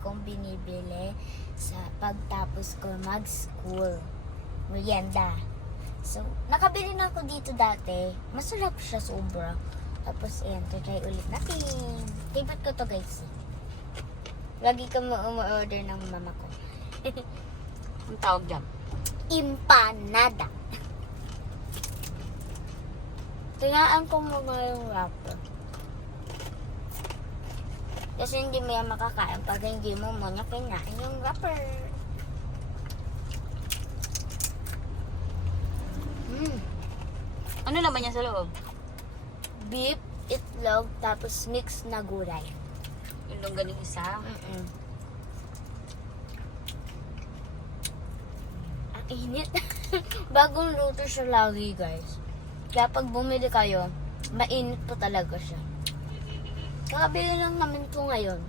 kong binibili sa pagtapos ko mag-school. Merienda. So, nakabili na ako dito dati. Masarap siya sobra. Tapos, ayan, try ulit natin. Favorite ko to, guys. Lagi ka ma-order ng mama ko. Ang tawag dyan? Empanada. Tingnan ko muna yung wrapper. Kasi hindi mo yan makakain pag hindi mo muna kinain yung wrapper. Ano naman yan sa loob? Beef, itlog, tapos mix na gulay. Yung longganing isa? Ang init. Bagong luto siya lagi, guys. Kaya pag bumili kayo, mainit po talaga siya. Kakabili lang namin ito ngayon.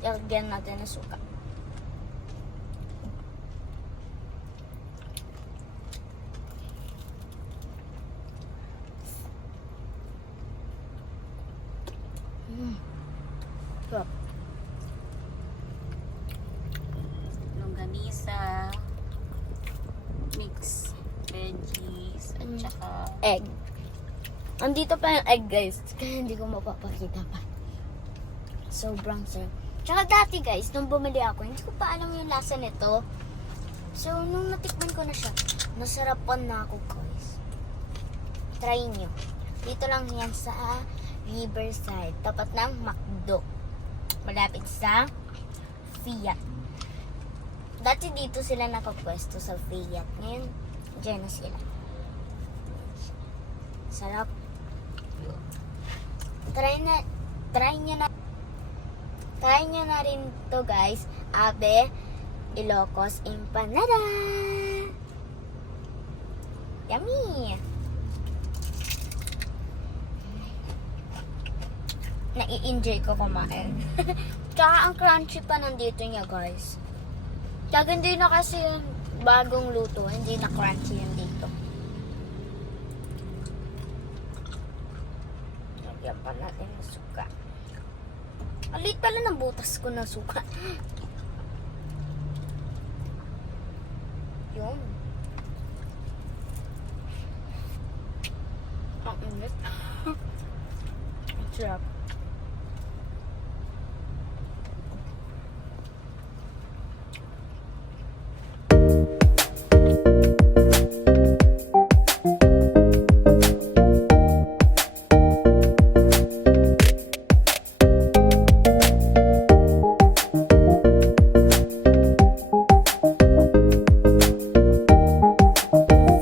Lagyan natin ng suka. Sarap. Longganisa, mix veggies, at saka Egg. Andito pa yung egg, guys. Kaya hindi ko mapapakita pa. Sobrang sarap. Tsaka dati, guys, nung bumili ako, hindi ko pa alam yung lasa nito. So, nung natikman ko na siya, nasarapan na ako, guys. Try nyo. Dito lang yan sa Riverside. Tapat ng McDo. Malapit sa Fiat. Dati dito sila nakapwesto sa Fiat. Ngayon, dyan na sila. Sarap. Try nyo na rin to, guys. Abe Ilocos Empanada. Yummy. Nai-enjoy ko kumain. Tsaka ang crunchy pa nandito niya, guys. Tsaka hindi na kasi yung bagong luto. Hindi na crunchy yung dito. Lagyan pa natin ng suka. Ang liit pala ng butas ko ng suka. Yun. Ang init. Ang sarap.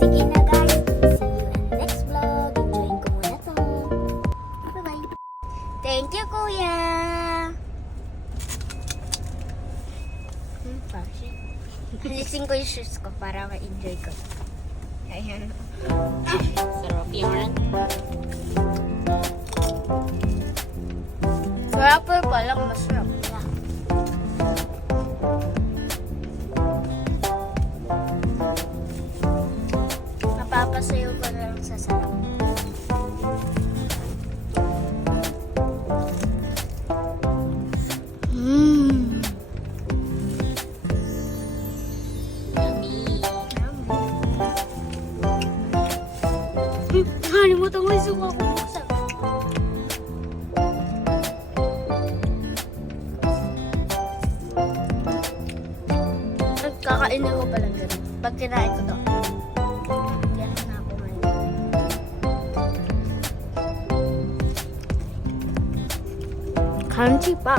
Sige na, guys. See you in the next vlog. Enjoyin ko muna to. Bye-bye. Thank you, kuya. Passion. Alisin ko yung shoes ko para ma-enjoy ko. Ayan. sarap yan. Wrapper pa lang, masarap na. Mapapasayo ko na lang sa sarap. Nakalimutan ko yung suka ko buksan. Kakainin ko palang ganun. Pag kinain ko to. Yan na ako ngayon. Crunchy pa.